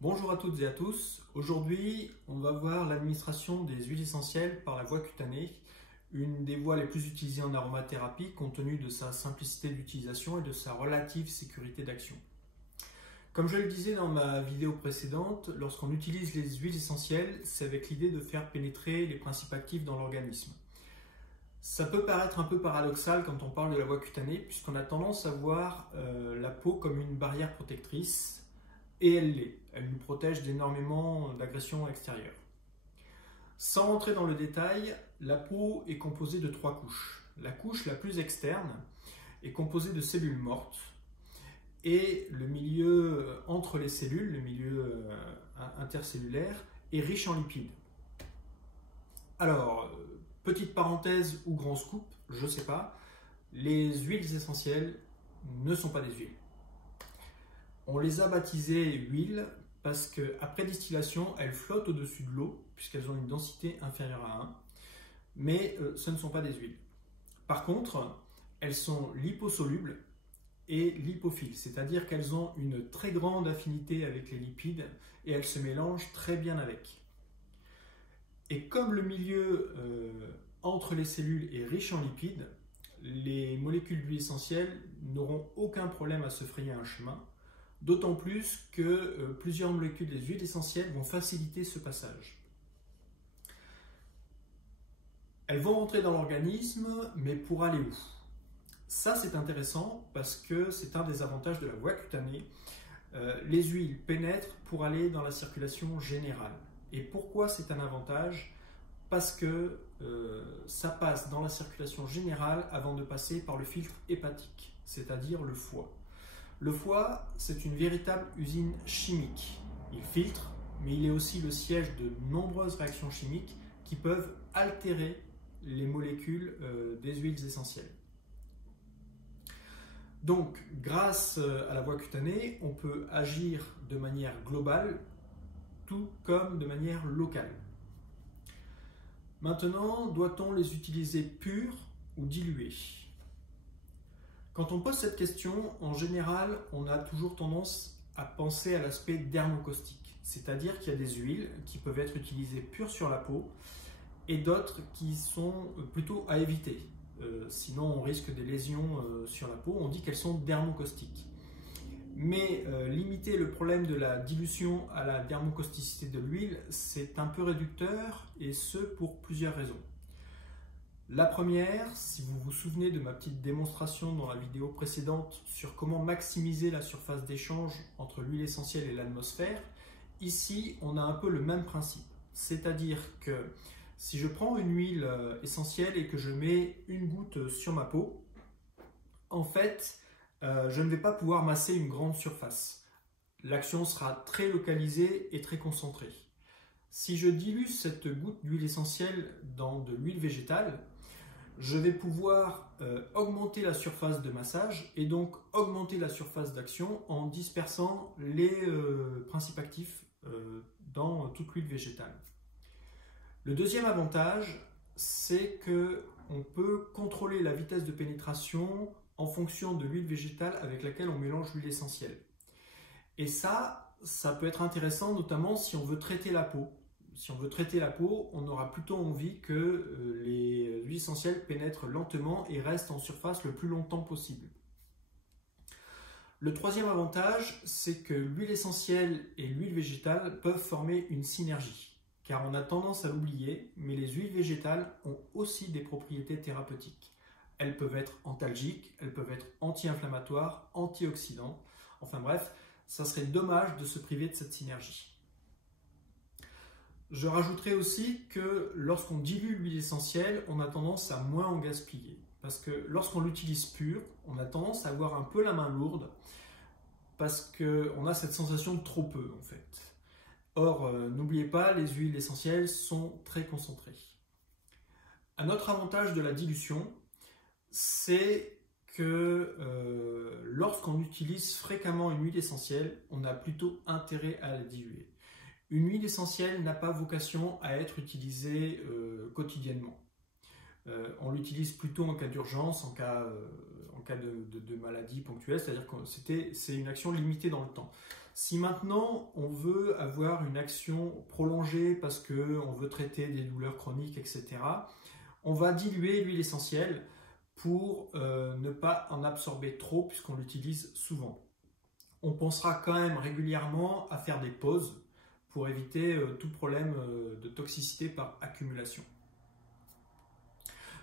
Bonjour à toutes et à tous. Aujourd'hui, on va voir l'administration des huiles essentielles par la voie cutanée, une des voies les plus utilisées en aromathérapie compte tenu de sa simplicité d'utilisation et de sa relative sécurité d'action. Comme je le disais dans ma vidéo précédente, lorsqu'on utilise les huiles essentielles, c'est avec l'idée de faire pénétrer les principes actifs dans l'organisme. Ça peut paraître un peu paradoxal quand on parle de la voie cutanée, puisqu'on a tendance à voir la peau comme une barrière protectrice. Et elle l'est. Elle nous protège d'énormément d'agressions extérieures. Sans rentrer dans le détail, la peau est composée de 3 couches. La couche la plus externe est composée de cellules mortes et le milieu entre les cellules, le milieu intercellulaire, est riche en lipides. Alors, petite parenthèse ou grand scoop, je ne sais pas, les huiles essentielles ne sont pas des huiles. On les a baptisées huiles parce qu'après distillation, elles flottent au-dessus de l'eau puisqu'elles ont une densité inférieure à 1, mais ce ne sont pas des huiles. Par contre, elles sont liposolubles et lipophiles, c'est-à-dire qu'elles ont une très grande affinité avec les lipides et elles se mélangent très bien avec. Et comme le milieu entre les cellules est riche en lipides, les molécules d'huile essentielle n'auront aucun problème à se frayer un chemin. D'autant plus que plusieurs molécules des huiles essentielles vont faciliter ce passage. Elles vont rentrer dans l'organisme, mais pour aller où? Ça, c'est intéressant parce que c'est un des avantages de la voie cutanée. Les huiles pénètrent pour aller dans la circulation générale. Et pourquoi c'est un avantage? Parce que ça passe dans la circulation générale avant de passer par le filtre hépatique, c'est-à-dire le foie. Le foie, c'est une véritable usine chimique. Il filtre, mais il est aussi le siège de nombreuses réactions chimiques qui peuvent altérer les molécules des huiles essentielles. Donc, grâce à la voie cutanée, on peut agir de manière globale, tout comme de manière locale. Maintenant, doit-on les utiliser pures ou diluées ? Quand on pose cette question, en général, on a toujours tendance à penser à l'aspect dermocaustique, c'est-à-dire qu'il y a des huiles qui peuvent être utilisées pures sur la peau et d'autres qui sont plutôt à éviter. Sinon, on risque des lésions sur la peau. On dit qu'elles sont dermocaustiques. Mais limiter le problème de la dilution à la dermocausticité de l'huile, c'est un peu réducteur et ce pour plusieurs raisons. La première, si vous vous souvenez de ma petite démonstration dans la vidéo précédente sur comment maximiser la surface d'échange entre l'huile essentielle et l'atmosphère, ici on a un peu le même principe. C'est-à-dire que si je prends une huile essentielle et que je mets une goutte sur ma peau, en fait, je ne vais pas pouvoir masser une grande surface. L'action sera très localisée et très concentrée. Si je dilue cette goutte d'huile essentielle dans de l'huile végétale, je vais pouvoir augmenter la surface de massage et donc augmenter la surface d'action en dispersant les principes actifs dans toute l'huile végétale. Le deuxième avantage, c'est qu'on peut contrôler la vitesse de pénétration en fonction de l'huile végétale avec laquelle on mélange l'huile essentielle. Et ça peut être intéressant notamment si on veut traiter la peau. Si on veut traiter la peau, on aura plutôt envie que les huiles essentielles pénètrent lentement et restent en surface le plus longtemps possible. Le troisième avantage, c'est que l'huile essentielle et l'huile végétale peuvent former une synergie. Car on a tendance à l'oublier, mais les huiles végétales ont aussi des propriétés thérapeutiques. Elles peuvent être antalgiques, elles peuvent être anti-inflammatoires, antioxydants. Enfin bref, ça serait dommage de se priver de cette synergie. Je rajouterai aussi que lorsqu'on dilue l'huile essentielle, on a tendance à moins en gaspiller. Parce que lorsqu'on l'utilise pure, on a tendance à avoir un peu la main lourde parce qu'on a cette sensation de trop peu en fait. Or, n'oubliez pas, les huiles essentielles sont très concentrées. Un autre avantage de la dilution, c'est que lorsqu'on utilise fréquemment une huile essentielle, on a plutôt intérêt à la diluer. Une huile essentielle n'a pas vocation à être utilisée quotidiennement. On l'utilise plutôt en cas d'urgence, en cas de maladie ponctuelle, c'est-à-dire que c'est une action limitée dans le temps. Si maintenant on veut avoir une action prolongée parce qu'on veut traiter des douleurs chroniques, etc., on va diluer l'huile essentielle pour ne pas en absorber trop puisqu'on l'utilise souvent. On pensera quand même régulièrement à faire des pauses pour éviter tout problème de toxicité par accumulation.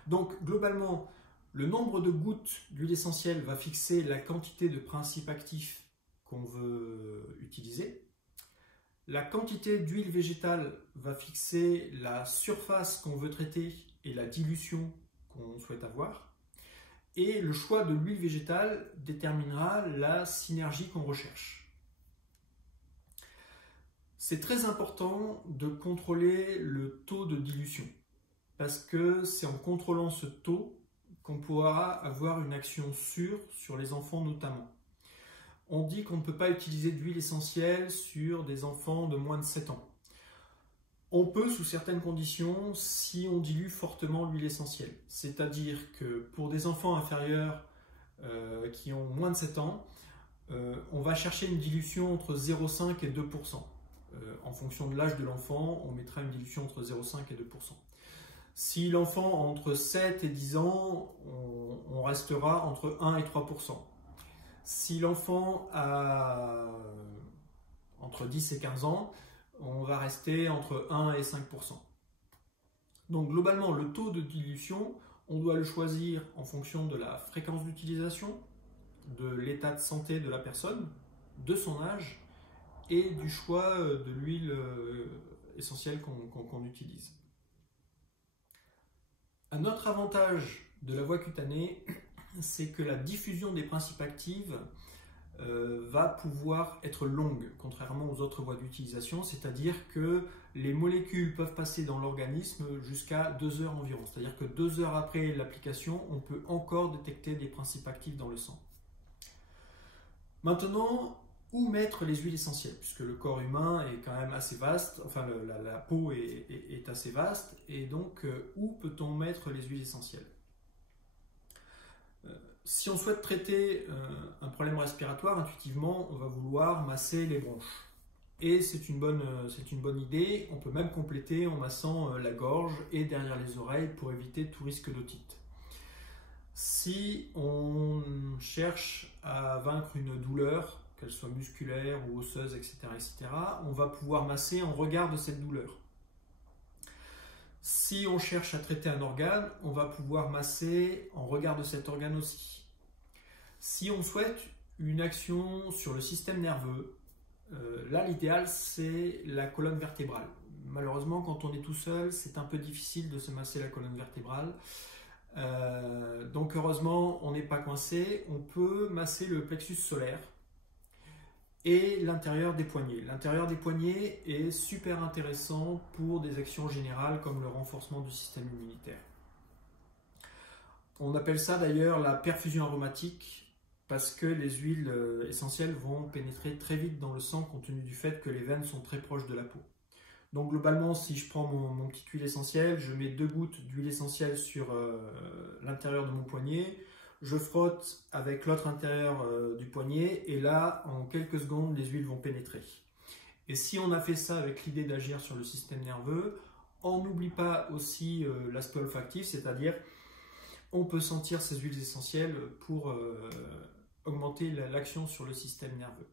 Donc globalement, le nombre de gouttes d'huile essentielle va fixer la quantité de principes actifs qu'on veut utiliser. La quantité d'huile végétale va fixer la surface qu'on veut traiter et la dilution qu'on souhaite avoir. Et le choix de l'huile végétale déterminera la synergie qu'on recherche. C'est très important de contrôler le taux de dilution parce que c'est en contrôlant ce taux qu'on pourra avoir une action sûre sur les enfants notamment. On dit qu'on ne peut pas utiliser d'huile essentielle sur des enfants de moins de 7 ans. On peut sous certaines conditions si on dilue fortement l'huile essentielle. C'est-à-dire que pour des enfants inférieurs qui ont moins de 7 ans, on va chercher une dilution entre 0,5 et 2%. En fonction de l'âge de l'enfant, on mettra une dilution entre 0,5 et 2%. Si l'enfant a entre 7 et 10 ans, on restera entre 1 et 3%. Si l'enfant a entre 10 et 15 ans, on va rester entre 1 et 5%. Donc globalement, le taux de dilution, on doit le choisir en fonction de la fréquence d'utilisation, de l'état de santé de la personne, de son âge et du choix de l'huile essentielle qu'on utilise. Un autre avantage de la voie cutanée, c'est que la diffusion des principes actifs va pouvoir être longue, contrairement aux autres voies d'utilisation, c'est-à-dire que les molécules peuvent passer dans l'organisme jusqu'à 2 heures environ. C'est-à-dire que 2 heures après l'application, on peut encore détecter des principes actifs dans le sang. Maintenant, où mettre les huiles essentielles? Puisque le corps humain est quand même assez vaste, enfin la peau est assez vaste, et donc où peut-on mettre les huiles essentielles? Si on souhaite traiter un problème respiratoire, intuitivement, on va vouloir masser les bronches. Et c'est une bonne idée. On peut même compléter en massant la gorge et derrière les oreilles pour éviter tout risque d'otite. Si on cherche à vaincre une douleur, qu'elle soit musculaire ou osseuse, etc., on va pouvoir masser en regard de cette douleur. Si on cherche à traiter un organe, on va pouvoir masser en regard de cet organe aussi. Si on souhaite une action sur le système nerveux, là l'idéal c'est la colonne vertébrale. Malheureusement, quand on est tout seul, c'est un peu difficile de se masser la colonne vertébrale. Donc heureusement, on n'est pas coincé. On peut masser le plexus solaire et l'intérieur des poignets. L'intérieur des poignets est super intéressant pour des actions générales comme le renforcement du système immunitaire. On appelle ça d'ailleurs la perfusion aromatique parce que les huiles essentielles vont pénétrer très vite dans le sang compte tenu du fait que les veines sont très proches de la peau. Donc globalement, si je prends mon petite huile essentielle, je mets 2 gouttes d'huile essentielle sur l'intérieur de mon poignet, je frotte avec l'autre intérieur du poignet et là, en quelques secondes, les huiles vont pénétrer. Et si on a fait ça avec l'idée d'agir sur le système nerveux, on n'oublie pas aussi l'aspect olfactif, c'est-à-dire on peut sentir ces huiles essentielles pour augmenter l'action sur le système nerveux.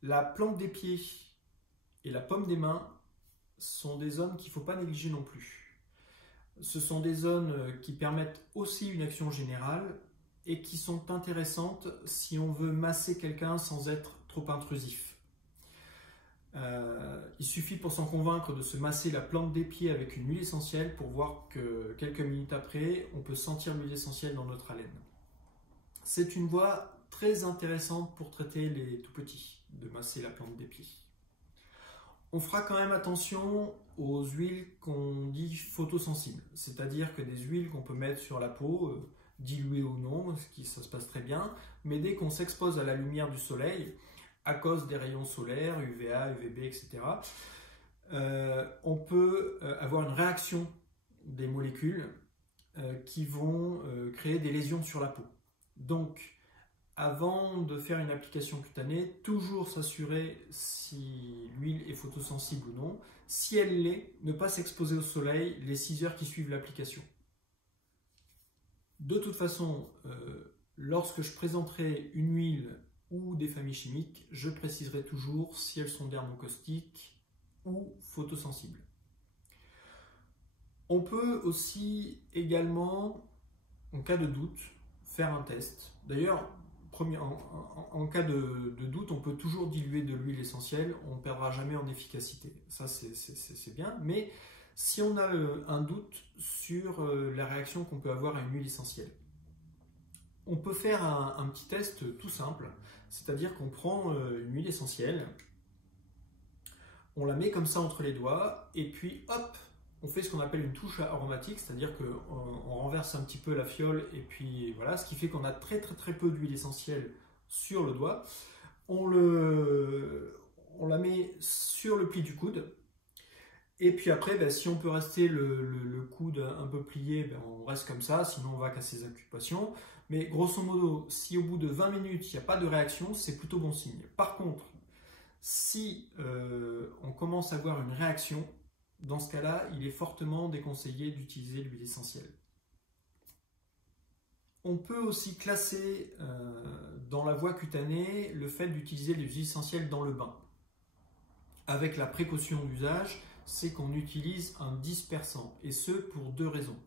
La plante des pieds et la paume des mains sont des zones qu'il ne faut pas négliger non plus. Ce sont des zones qui permettent aussi une action générale et qui sont intéressantes si on veut masser quelqu'un sans être trop intrusif. Il suffit pour s'en convaincre de se masser la plante des pieds avec une huile essentielle pour voir que quelques minutes après, on peut sentir l'huile essentielle dans notre haleine. C'est une voie très intéressante pour traiter les tout petits, de masser la plante des pieds. On fera quand même attention aux huiles qu'on dit photosensibles, c'est-à-dire que des huiles qu'on peut mettre sur la peau, diluées ou non, ça se passe très bien, mais dès qu'on s'expose à la lumière du soleil, à cause des rayons solaires, UVA, UVB, etc., on peut avoir une réaction des molécules qui vont créer des lésions sur la peau. Donc, avant de faire une application cutanée, toujours s'assurer si l'huile est photosensible ou non. Si elle l'est, ne pas s'exposer au soleil les 6 heures qui suivent l'application. De toute façon, lorsque je présenterai une huile ou des familles chimiques, je préciserai toujours si elles sont dermocaustiques ou photosensibles. On peut aussi également, en cas de doute, faire un test. D'ailleurs, en cas de doute, on peut toujours diluer de l'huile essentielle, on ne perdra jamais en efficacité. Ça, c'est bien. Mais si on a un doute sur la réaction qu'on peut avoir à une huile essentielle, on peut faire un petit test tout simple. C'est-à-dire qu'on prend une huile essentielle, on la met comme ça entre les doigts, et puis hop, on fait ce qu'on appelle une touche aromatique, c'est-à-dire qu'on renverse un petit peu la fiole, et puis voilà, ce qui fait qu'on a très peu d'huile essentielle sur le doigt. On la met sur le pli du coude, et puis après, si on peut rester le coude un peu plié, on reste comme ça, sinon on va casser les occupations. Mais grosso modo, si au bout de 20 minutes, il n'y a pas de réaction, c'est plutôt bon signe. Par contre, si on commence à avoir une réaction, dans ce cas-là, il est fortement déconseillé d'utiliser l'huile essentielle. On peut aussi classer dans la voie cutanée le fait d'utiliser les huiles essentielles dans le bain. Avec la précaution d'usage, c'est qu'on utilise un dispersant, et ce pour 2 raisons.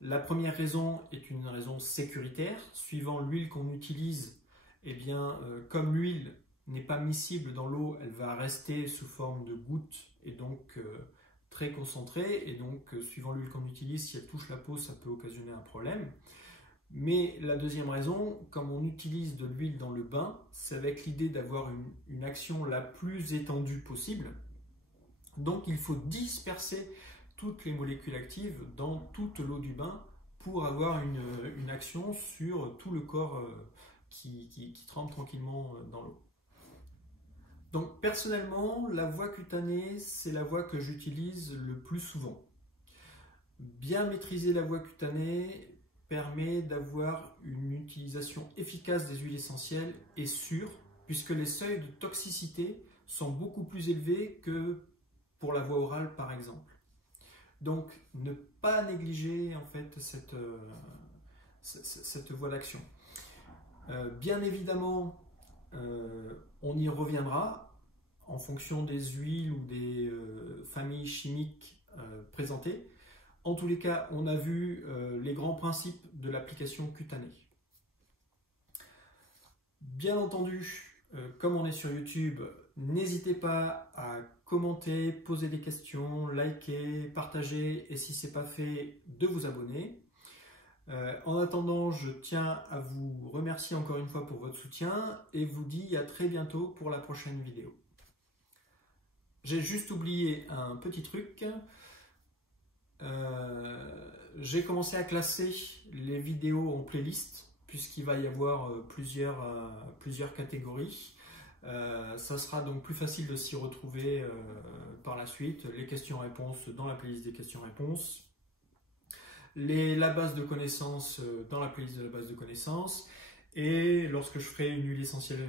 La première raison est une raison sécuritaire. Suivant l'huile qu'on utilise, eh bien, comme l'huile n'est pas miscible dans l'eau, elle va rester sous forme de gouttes et donc très concentrée. Et donc, suivant l'huile qu'on utilise, si elle touche la peau, ça peut occasionner un problème. Mais la deuxième raison, comme on utilise de l'huile dans le bain, c'est avec l'idée d'avoir une action la plus étendue possible. Donc, il faut disperser toutes les molécules actives dans toute l'eau du bain pour avoir une action sur tout le corps qui trempe tranquillement dans l'eau. Donc personnellement, la voie cutanée, c'est la voie que j'utilise le plus souvent. Bien maîtriser la voie cutanée permet d'avoir une utilisation efficace des huiles essentielles et sûre, puisque les seuils de toxicité sont beaucoup plus élevés que pour la voie orale par exemple. Donc, ne pas négliger en fait cette voie d'action. Bien évidemment, on y reviendra en fonction des huiles ou des familles chimiques présentées. En tous les cas, on a vu les grands principes de l'application cutanée. Bien entendu, comme on est sur YouTube, n'hésitez pas à commenter, poser des questions, liker, partager et si ce n'est pas fait, de vous abonner. En attendant, je tiens à vous remercier encore une fois pour votre soutien et vous dis à très bientôt pour la prochaine vidéo. J'ai juste oublié un petit truc. J'ai commencé à classer les vidéos en playlist puisqu'il va y avoir plusieurs catégories. Ça sera donc plus facile de s'y retrouver par la suite. Les questions-réponses dans la playlist des questions-réponses. La base de connaissances dans la playlist de la base de connaissances. Et lorsque je ferai une huile essentielle,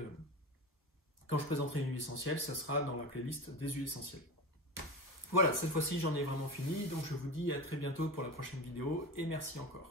quand je présenterai une huile essentielle, ça sera dans la playlist des huiles essentielles. Voilà, cette fois-ci j'en ai vraiment fini. Donc je vous dis à très bientôt pour la prochaine vidéo et merci encore.